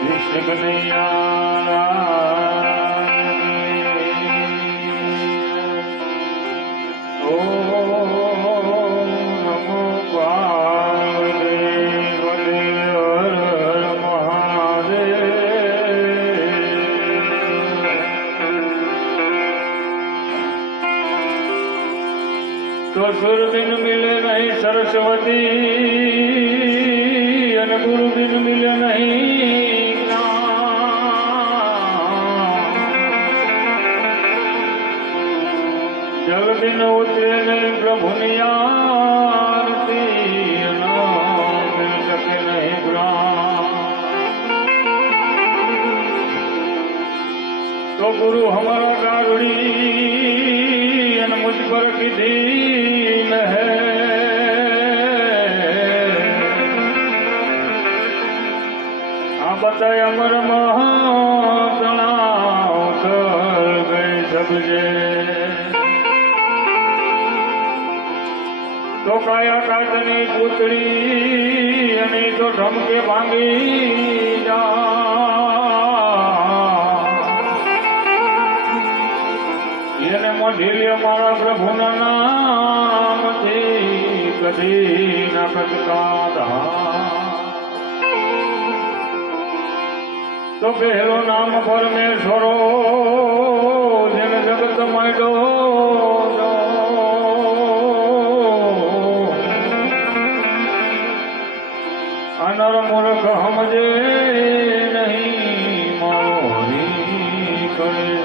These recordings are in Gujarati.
કૃષ્ણ કનૈયા ઓમ નમો પાર્વતી તો સુર બિન મિલે નહીં સરસ્વતી. તો કાયા કાચની પૂતળી અને તો ઢમકે ભાંગી જા. એને મોઢીલ્યો મારા પ્રભુના નામથી કદી ના કટકાતા તો પહેલો નામ પરમેશ્વરો જેને જગત માંડો અનર મૂર્ખ સમજે નહીં મોરી કરે.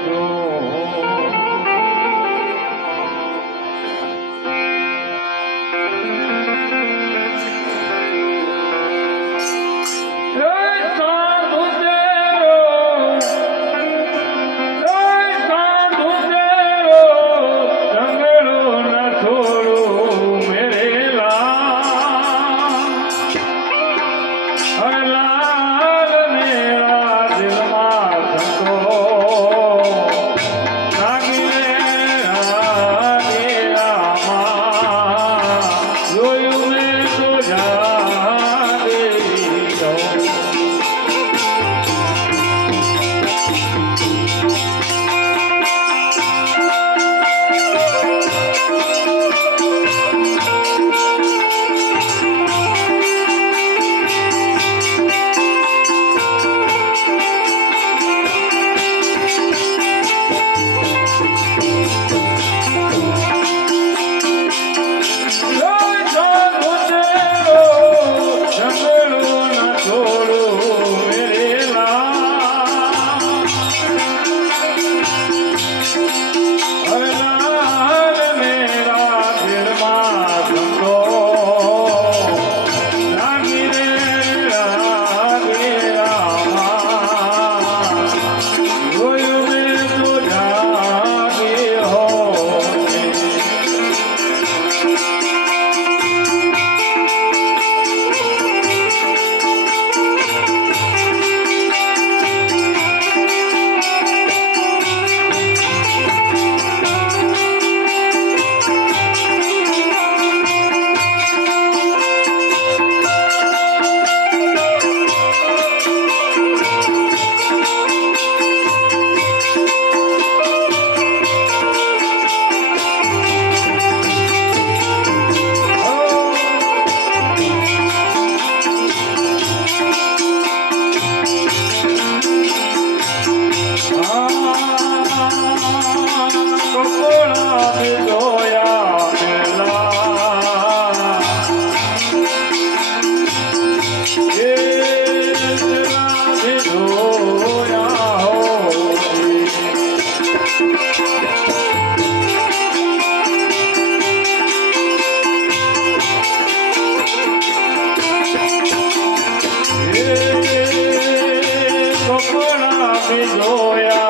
Shri Goya.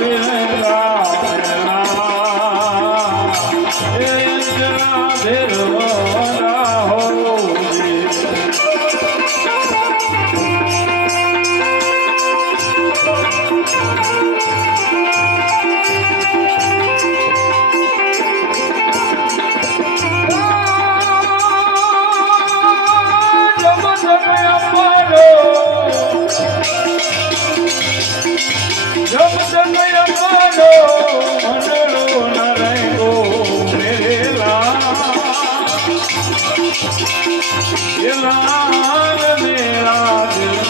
Yeah. લાલ મેરા